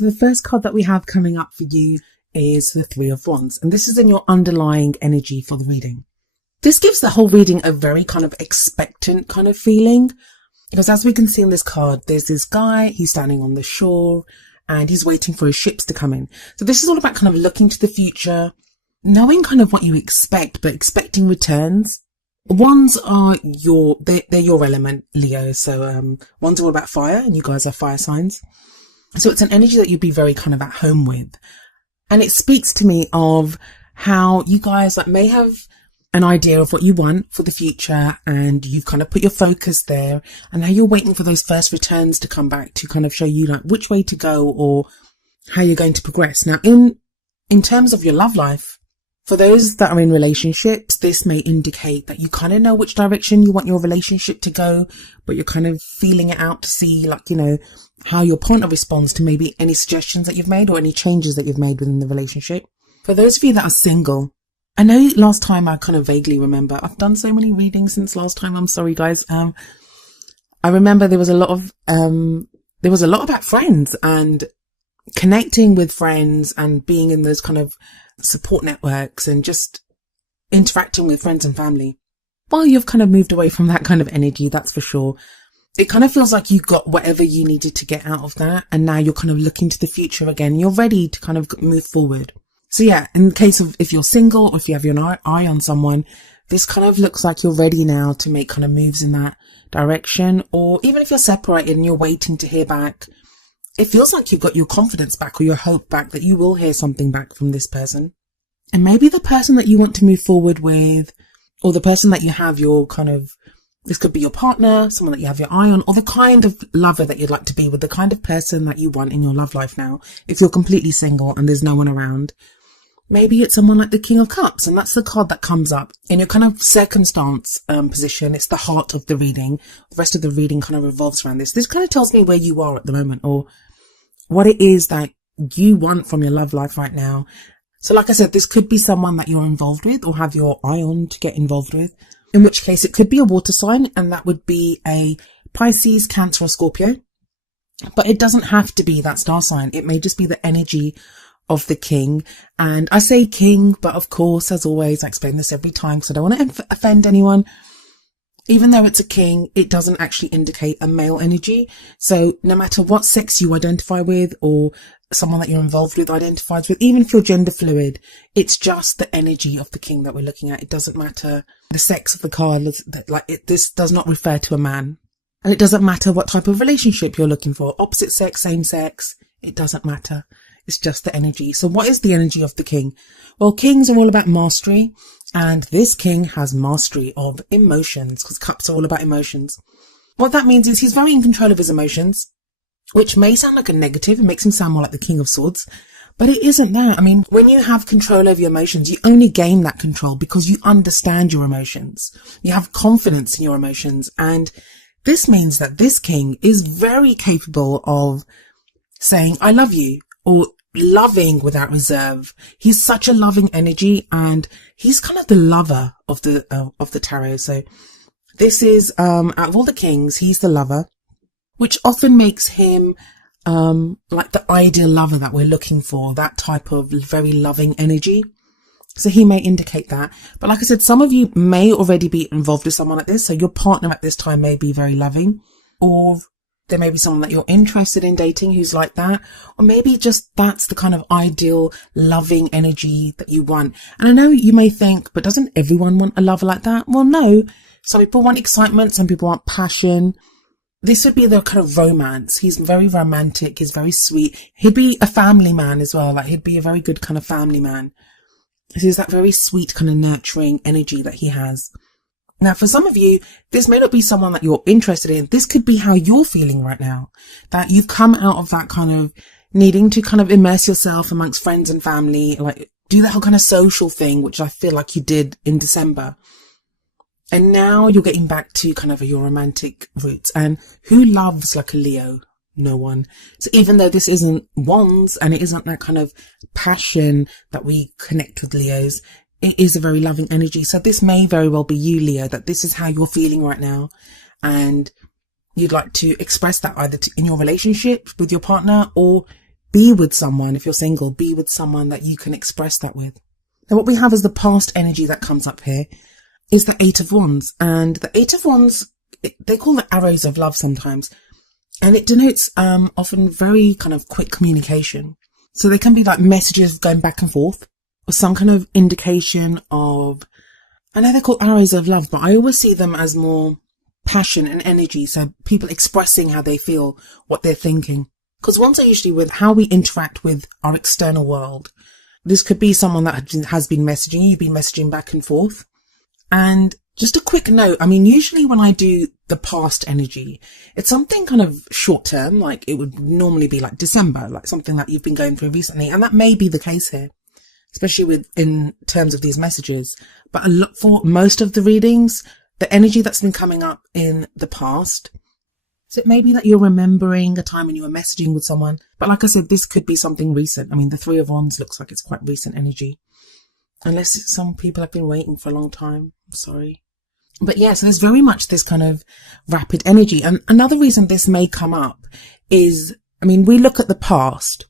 So the first card that we have coming up for you is the Three of Wands, and this is in your underlying energy for the reading. This gives the whole reading a very kind of expectant kind of feeling, because as we can see in this card, there's this guy, he's standing on the shore and he's waiting for his ships to come in. So this is all about kind of looking to the future, knowing kind of what you expect, but expecting returns. Wands are they're your element, Leo. So wands are all about fire, and you guys are fire signs. So it's an energy that you'd be very kind of at home with. And it speaks to me of how you guys may have an idea of what you want for the future, and you've kind of put your focus there, and now you're waiting for those first returns to come back to kind of show you which way to go or how you're going to progress. Now, in terms of your love life, for those that are in relationships, this may indicate that you kind of know which direction you want your relationship to go, but you're kind of feeling it out to see how your partner responds to maybe any suggestions that you've made or any changes that you've made within the relationship. For those of you that are single, I know last time I kind of vaguely remember, I've done so many readings since last time. I'm sorry, guys. I remember there was a lot about friends and connecting with friends and being in those kind of support networks and just interacting with friends and family. Well, you've kind of moved away from that kind of energy, that's for sure. It kind of feels like you got whatever you needed to get out of that, and now you're kind of looking to the future again. You're ready to kind of move forward. So yeah, in the case of if you're single or if you have your eye on someone, this kind of looks like you're ready now to make kind of moves in that direction. Or even if you're separated and you're waiting to hear back, it feels like you've got your confidence back or your hope back that you will hear something back from this person. And maybe the person that you want to move forward with, or the person that you have your this could be your partner, someone that you have your eye on, or the kind of lover that you'd like to be with, the kind of person that you want in your love life now. If you're completely single and there's no one around, maybe it's someone like the King of Cups, and that's the card that comes up in your kind of circumstance position. It's the heart of the reading. The rest of the reading kind of revolves around this. This kind of tells me where you are at the moment, or what it is that you want from your love life right now. So like I said, this could be someone that you're involved with or have your eye on to get involved with, in which case it could be a water sign, and that would be a Pisces, Cancer or Scorpio. But it doesn't have to be that star sign. It may just be the energy of the king. And I say king, but of course, as always, I explain this every time because I don't want to offend anyone. Even though it's a king, it doesn't actually indicate a male energy. So no matter what sex you identify with or someone that you're involved with identifies with, even if you're gender fluid, it's just the energy of the king that we're looking at. It doesn't matter the sex of the card. This does not refer to a man. And it doesn't matter what type of relationship you're looking for. Opposite sex, same sex. It doesn't matter. It's just the energy. So what is the energy of the king? Well, kings are all about mastery. And this king has mastery of emotions, because cups are all about emotions. What that means is he's very in control of his emotions, which may sound like a negative. It makes him sound more like the King of Swords, but it isn't that. I mean, when you have control over your emotions, you only gain that control because you understand your emotions. You have confidence in your emotions. And this means that this king is very capable of saying, I love you, or loving without reserve. He's such a loving energy, and he's kind of the lover of the tarot. So this is, out of all the kings, he's the lover, which often makes him like the ideal lover that we're looking for, that type of very loving energy. So he may indicate that. But like I said, some of you may already be involved with someone like this. So your partner at this time may be very loving, or there may be someone that you're interested in dating who's like that, or maybe just that's the kind of ideal loving energy that you want. And I know you may think, but doesn't everyone want a lover like that? Well, no. Some people want excitement, some people want passion. This would be the kind of romance. He's very romantic. He's very sweet. He'd be a family man as well. Like, he'd be a very good kind of family man. He's that very sweet kind of nurturing energy that he has. Now, for some of you, this may not be someone that you're interested in. This could be how you're feeling right now, that you've come out of that kind of needing to kind of immerse yourself amongst friends and family, like do that whole kind of social thing, which I feel like you did in December. And now you're getting back to kind of your romantic roots. And who loves like a Leo? No one. So even though this isn't wands and it isn't that kind of passion that we connect with Leos, it is a very loving energy. So this may very well be you, Leo, that this is how you're feeling right now. And you'd like to express that either in your relationship with your partner, or be with someone, if you're single, be with someone that you can express that with. Now what we have as the past energy that comes up here is the Eight of Wands. And the Eight of Wands, they call it arrows of love sometimes. And it denotes often very kind of quick communication. So they can be like messages going back and forth, or some kind of indication of, I know they're called arrows of love, but I always see them as more passion and energy. So people expressing how they feel, what they're thinking. Because wands are usually with how we interact with our external world. This could be someone that has been messaging you, you've been messaging back and forth. And just a quick note, I mean, usually when I do the past energy, it's something kind of short term, like it would normally be like December, like something that you've been going through recently. And that may be the case here, especially in terms of these messages. But for most of the readings, the energy that's been coming up in the past, so it may be that you're remembering a time when you were messaging with someone. But like I said, this could be something recent. I mean, the Three of Wands looks like it's quite recent energy. Unless some people have been waiting for a long time. I'm sorry. But yeah, so there's very much this kind of rapid energy. And another reason this may come up is, I mean, we look at the past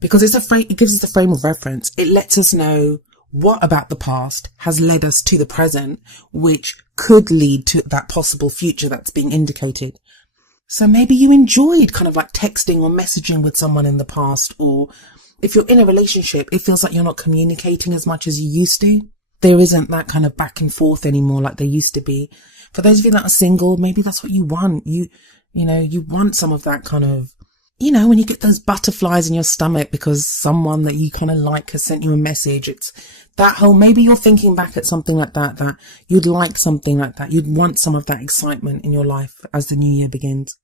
because it gives us a frame of reference. It lets us know what about the past has led us to the present, which could lead to that possible future that's being indicated. So maybe you enjoyed kind of like texting or messaging with someone in the past, or if you're in a relationship, it feels like you're not communicating as much as you used to. There isn't that kind of back and forth anymore like there used to be. For those of you that are single, maybe that's what you want. You want some of that kind of, when you get those butterflies in your stomach because someone that you kind of like has sent you a message. It's that whole, maybe you're thinking back at something like that you'd like something like that. You'd want some of that excitement in your life as the new year begins.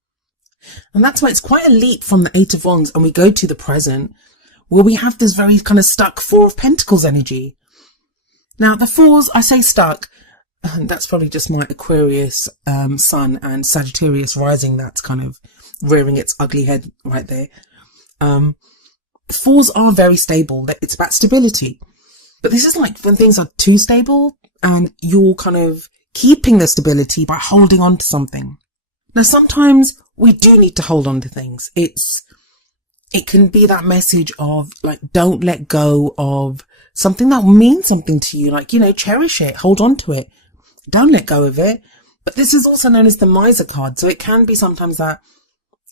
And that's why it's quite a leap from the Eight of Wands and we go to the present, where we have this very kind of stuck Four of Pentacles energy. Now, the fours, I say stuck, and that's probably just my Aquarius sun and Sagittarius rising that's kind of rearing its ugly head right there. Fours are very stable. It's about stability. But this is like when things are too stable and you're kind of keeping the stability by holding on to something. Now, sometimes we do need to hold on to things. It can be that message of like, don't let go of something that means something to you. Like, cherish it, hold on to it. Don't let go of it. But this is also known as the Miser card. So it can be sometimes that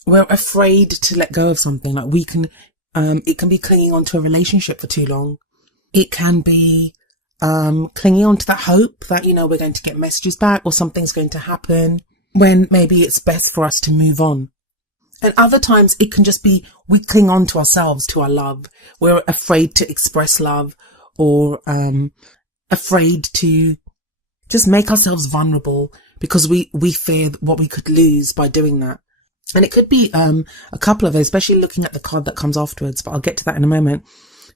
we're afraid to let go of something. Like it can be clinging on to a relationship for too long. It can be, clinging on to that hope that, we're going to get messages back or something's going to happen when maybe it's best for us to move on. And other times it can just be we cling on to ourselves, to our love. We're afraid to express love or afraid to just make ourselves vulnerable because we fear what we could lose by doing that. And it could be a couple of those, especially looking at the card that comes afterwards, but I'll get to that in a moment.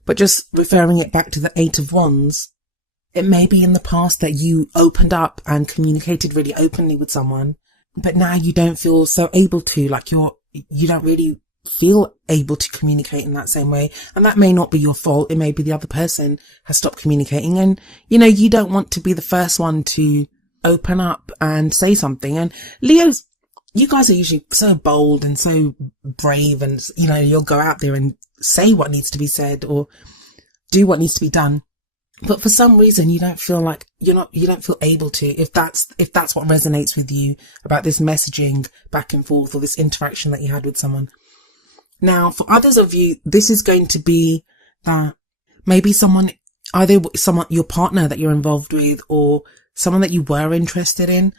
But just referring it back to the Eight of Wands, it may be in the past that you opened up and communicated really openly with someone, but now you don't feel so able to, like you don't really feel able to communicate in that same way. And that may not be your fault. It may be the other person has stopped communicating and, you don't want to be the first one to open up and say something. And Leos, you guys are usually so bold and so brave and, you'll go out there and say what needs to be said or do what needs to be done. But for some reason, you don't feel like you don't feel able to, if that's what resonates with you about this messaging back and forth or this interaction that you had with someone. Now, for others of you, this is going to be that maybe either your partner that you're involved with or someone that you were interested in.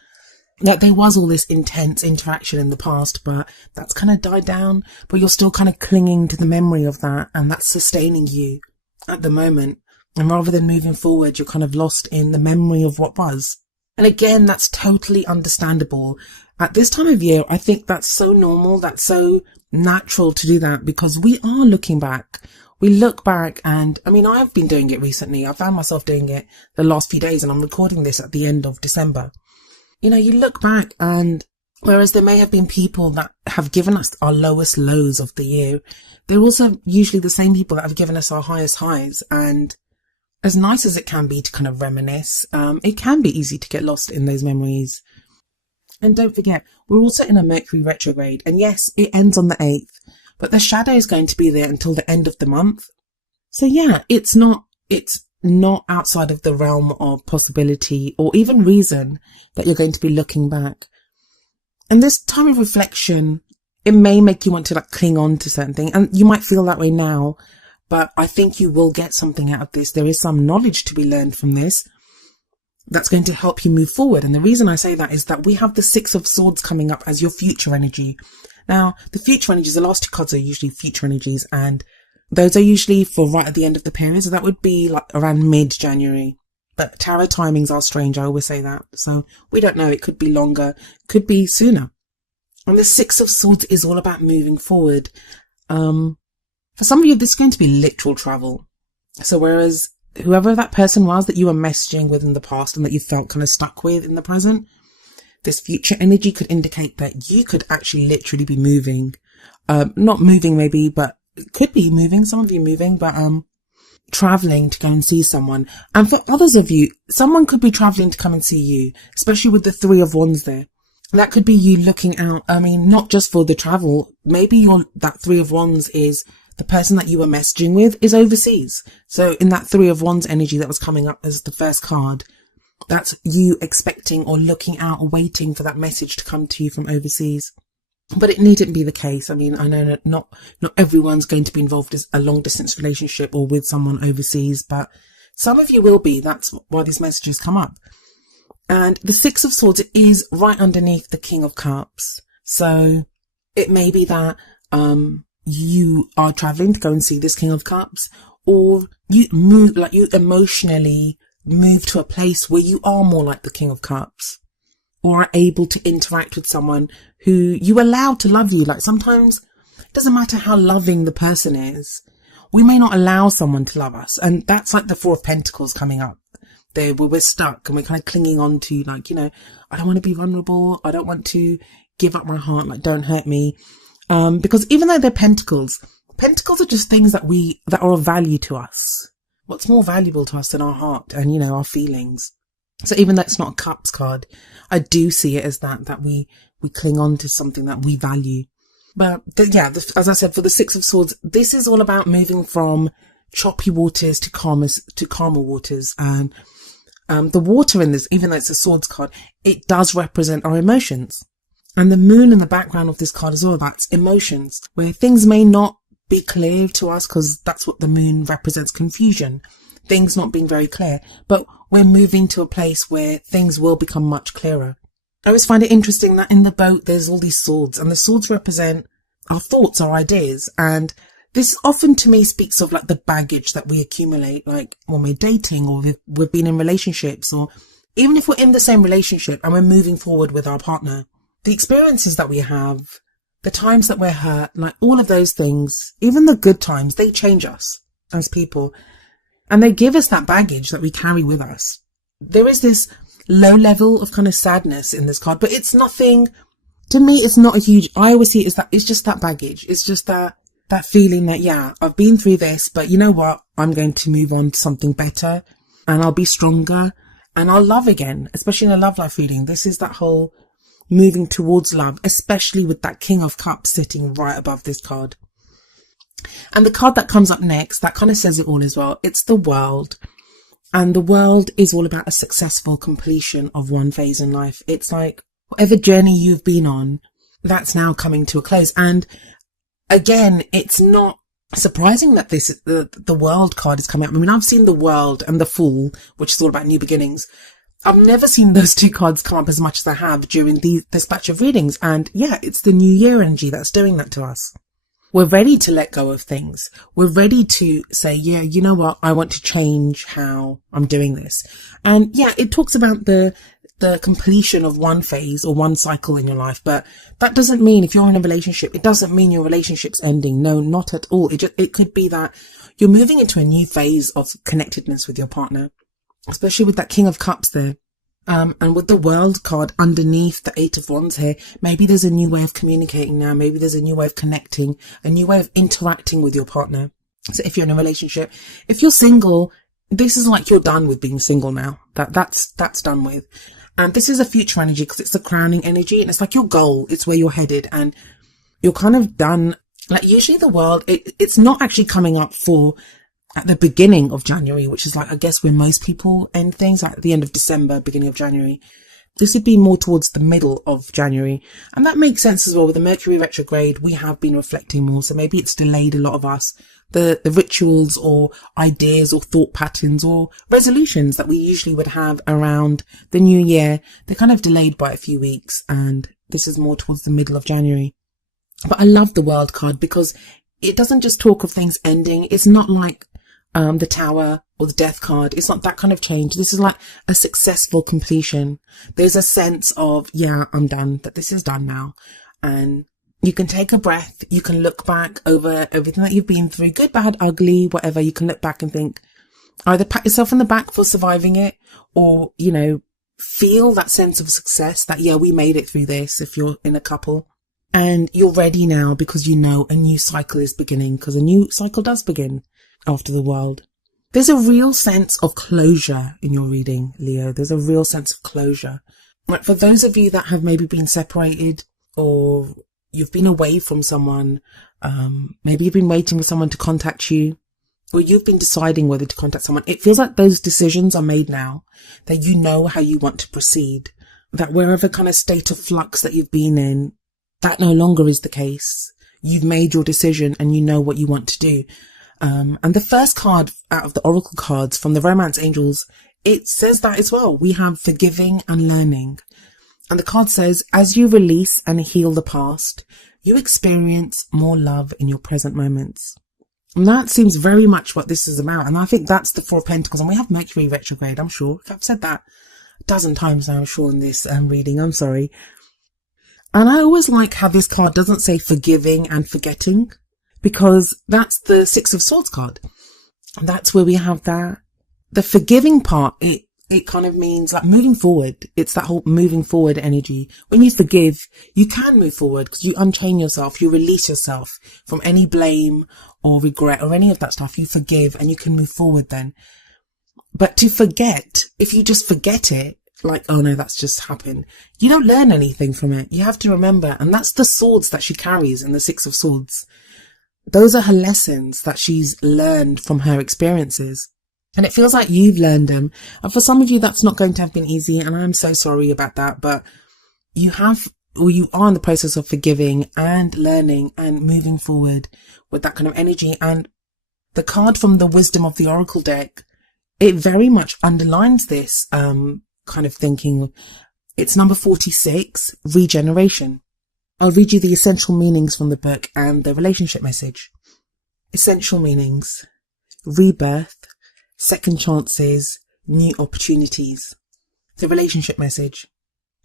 Like there was all this intense interaction in the past, but that's kind of died down, but you're still kind of clinging to the memory of that and that's sustaining you at the moment. And rather than moving forward, you're kind of lost in the memory of what was. And again, that's totally understandable. At this time of year, I think that's so normal, that's so natural to do that because we are looking back. We look back and, I've been doing it recently. I found myself doing it the last few days and I'm recording this at the end of December. You look back and whereas there may have been people that have given us our lowest lows of the year, they're also usually the same people that have given us our highest highs. And as nice as it can be to kind of reminisce, it can be easy to get lost in those memories. And don't forget, we're also in a Mercury retrograde. And yes, it ends on the 8th, but the shadow is going to be there until the end of the month. So yeah, it's not outside of the realm of possibility or even reason that you're going to be looking back. And this time of reflection, it may make you want to like cling on to certain things, and you might feel that way now, but I think you will get something out of this. There is some knowledge to be learned from this that's going to help you move forward. And the reason I say that is that we have the Six of Swords coming up as your future energy. Now, the future energies, the last two cards are usually future energies, and those are usually for right at the end of the period. So that would be like around mid-January. But tarot timings are strange. I always say that. So we don't know. It could be longer, could be sooner. And the Six of Swords is all about moving forward. For some of you, this is going to be literal travel. So whereas whoever that person was that you were messaging with in the past and that you felt kind of stuck with in the present, this future energy could indicate that you could actually literally be moving. Not moving maybe, but it could be moving. Some of you moving, but traveling to go and see someone. And for others of you, someone could be traveling to come and see you, especially with the Three of Wands there. That could be you looking out. I mean, not just for the travel. Maybe that Three of Wands is the person that you were messaging with is overseas. So in that Three of Wands energy that was coming up as the first card, that's you expecting or looking out or waiting for that message to come to you from overseas. But it needn't be the case. I mean, I know that not everyone's going to be involved in a long distance relationship or with someone overseas, but some of you will be. That's why these messages come up. And the Six of Swords is right underneath the King of Cups. So it may be that you are traveling to go and see this King of Cups, or you move, like you emotionally move to a place where you are more like the King of Cups, or are able to interact with someone who you allow to love you. Like sometimes it doesn't matter how loving the person is, we may not allow someone to love us. And that's like the Four of Pentacles coming up there, where we're stuck and we're kind of clinging on to, like, you know, I don't want to be vulnerable. I don't want to give up my heart. Like, don't hurt me. Because even though they're pentacles are just things that are of value to us. What's more valuable to us than our heart and, you know, our feelings? So even though it's not a cups card, I do see it as that we cling on to something that we value. But as I said, for the Six of Swords, this is all about moving from choppy waters to calmer waters. And the water in this, even though it's a swords card, it does represent our emotions. And the moon in the background of this card is all about emotions, where things may not be clear to us, because that's what the moon represents, confusion, things not being very clear, but we're moving to a place where things will become much clearer. I always find it interesting that in the boat there's all these swords, and the swords represent our thoughts, our ideas, and this often to me speaks of like the baggage that we accumulate, like when we're dating or we've been in relationships, or even if we're in the same relationship and we're moving forward with our partner. The experiences that we have, the times that we're hurt, like all of those things, even the good times, they change us as people. And they give us that baggage that we carry with us. There is this low level of kind of sadness in this card, but it's nothing, to me, it's not a huge, I always see it as that, it's just that baggage. It's just that feeling that, yeah, I've been through this, but you know what? I'm going to move on to something better, and I'll be stronger, and I'll love again, especially in a love life reading. This is that whole moving towards love, especially with that King of Cups sitting right above this card. And the card that comes up next, that kind of says it all as well. It's the World. And the World is all about a successful completion of one phase in life. It's like whatever journey you've been on, that's now coming to a close. And again, it's not surprising that the World card is coming up. I mean, I've seen the World and the Fool, which is all about new beginnings. I've never seen those two cards come up as much as I have during this batch of readings. And yeah, it's the New Year energy that's doing that to us. We're ready to let go of things. We're ready to say, yeah, you know what? I want to change how I'm doing this. And yeah, it talks about the completion of one phase or one cycle in your life. But that doesn't mean if you're in a relationship, it doesn't mean your relationship's ending. No, not at all. It could be that you're moving into a new phase of connectedness with your partner, especially with that King of Cups there. And with the World card underneath the Eight of Wands here, maybe there's a new way of communicating now. Maybe there's a new way of connecting, a new way of interacting with your partner. So if you're in a relationship, if you're single, this is like you're done with being single now. That's done with. And this is a future energy because it's the crowning energy, and it's like your goal. It's where you're headed, and you're kind of done Like usually the world, it's not actually coming up for at the beginning of January, which is like, I guess when most people end things, like at the end of December, beginning of January. This would be more towards the middle of January. And that makes sense as well. With the Mercury retrograde, we have been reflecting more. So maybe it's delayed a lot of us. The rituals or ideas or thought patterns or resolutions that we usually would have around the new year, they're kind of delayed by a few weeks. And this is more towards the middle of January. But I love the World card because it doesn't just talk of things ending. It's not like the Tower or the Death card. It's not that kind of change. This is like a successful completion. There's a sense of, yeah, I'm done, that this is done now. And you can take a breath. You can look back over everything that you've been through, good, bad, ugly, whatever. You can look back and think, either pat yourself on the back for surviving it, or, you know, feel that sense of success that, yeah, we made it through this if you're in a couple. And you're ready now because you know a new cycle is beginning, because a new cycle does begin after the World. There's a real sense of closure in your reading, Leo. There's a real sense of closure. Like for those of you that have maybe been separated, or you've been away from someone, maybe you've been waiting for someone to contact you, or you've been deciding whether to contact someone. It feels like those decisions are made now, that you know how you want to proceed, that wherever kind of state of flux that you've been in, that no longer is the case. You've made your decision and you know what you want to do. And the first card out of the Oracle cards from the Romance Angels, it says that as well. We have forgiving and learning. And the card says, as you release and heal the past, you experience more love in your present moments. And that seems very much what this is about. And I think that's the Four of Pentacles. And we have Mercury retrograde, I'm sure. I've said that a dozen times now, I'm sure, in this reading. I'm sorry. And I always like how this card doesn't say forgiving and forgetting, because that's the Six of Swords card. And that's where we have that. The forgiving part, it kind of means like moving forward. It's that whole moving forward energy. When you forgive, you can move forward because you unchain yourself, you release yourself from any blame or regret or any of that stuff. You forgive and you can move forward then. But to forget, if you just forget it, like, oh no, that's just happened, you don't learn anything from it. You have to remember. And that's the swords that she carries in the Six of Swords. Those are her lessons that she's learned from her experiences. And it feels like you've learned them. And for some of you, that's not going to have been easy. And I'm so sorry about that. But you have, or you are in the process of forgiving and learning and moving forward with that kind of energy. And the card from the Wisdom of the Oracle deck, it very much underlines this kind of thinking. It's number 46, regeneration. I'll read you the essential meanings from the book and the relationship message. Essential meanings: rebirth, second chances, new opportunities. The relationship message: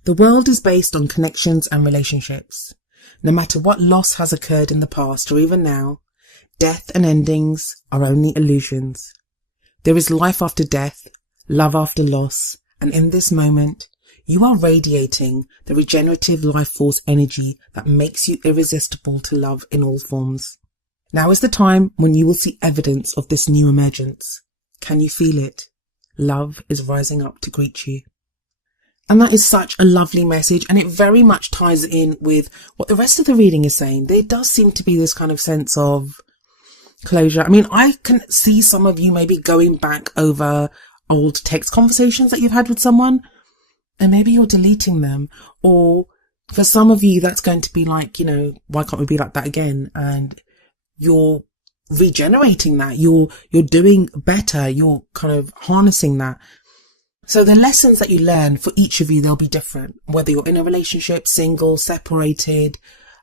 the world is based on connections and relationships. No matter what loss has occurred in the past or even now, death and endings are only illusions. There is life after death, love after loss, and in this moment, you are radiating the regenerative life force energy that makes you irresistible to love in all forms. Now is the time when you will see evidence of this new emergence. Can you feel it? Love is rising up to greet you. And that is such a lovely message, and it very much ties in with what the rest of the reading is saying. There does seem to be this kind of sense of closure. I mean, I can see some of you maybe going back over old text conversations that you've had with someone, and maybe you're deleting them. Or for some of you, that's going to be like, you know, why can't we be like that again? And you're regenerating that. You're doing better. You're kind of harnessing that. So the lessons that you learn for each of you, they'll be different. Whether you're in a relationship, single, separated,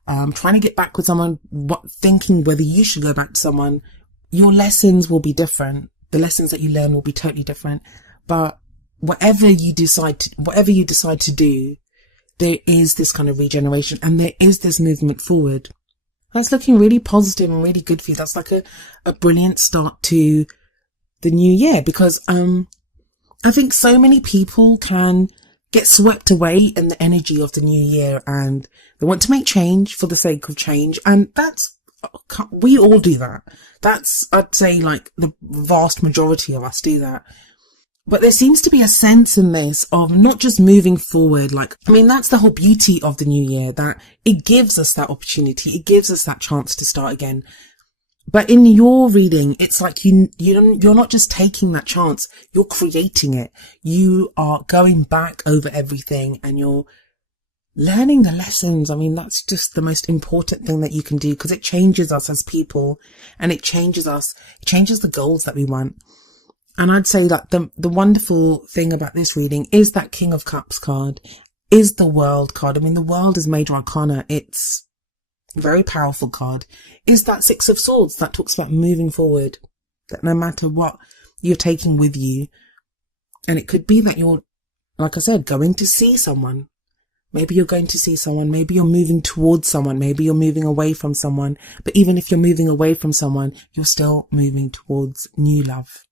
trying to get back with someone, thinking whether you should go back to someone, your lessons will be different. The lessons that you learn will be totally different. But whatever you decide to do, there is this kind of regeneration and there is this movement forward. That's looking really positive and really good for you. That's like a brilliant start to the new year, because I think so many people can get swept away in the energy of the new year and they want to make change for the sake of change. And we all do that. I'd say like the vast majority of us do that. But there seems to be a sense in this of not just moving forward. Like, I mean, that's the whole beauty of the new year, that it gives us that opportunity. It gives us that chance to start again. But in your reading, it's like you're not just taking that chance, you're creating it. You are going back over everything and you're learning the lessons. I mean, that's just the most important thing that you can do, because it changes us as people, and it changes the goals that we want. And I'd say that the wonderful thing about this reading is that King of Cups card, is the World card. I mean, the World is Major Arcana. It's a very powerful card. Is that Six of Swords that talks about moving forward, that no matter what you're taking with you. And it could be that you're, like I said, going to see someone. Maybe you're going to see someone. Maybe you're moving towards someone. Maybe you're moving away from someone. But even if you're moving away from someone, you're still moving towards new love.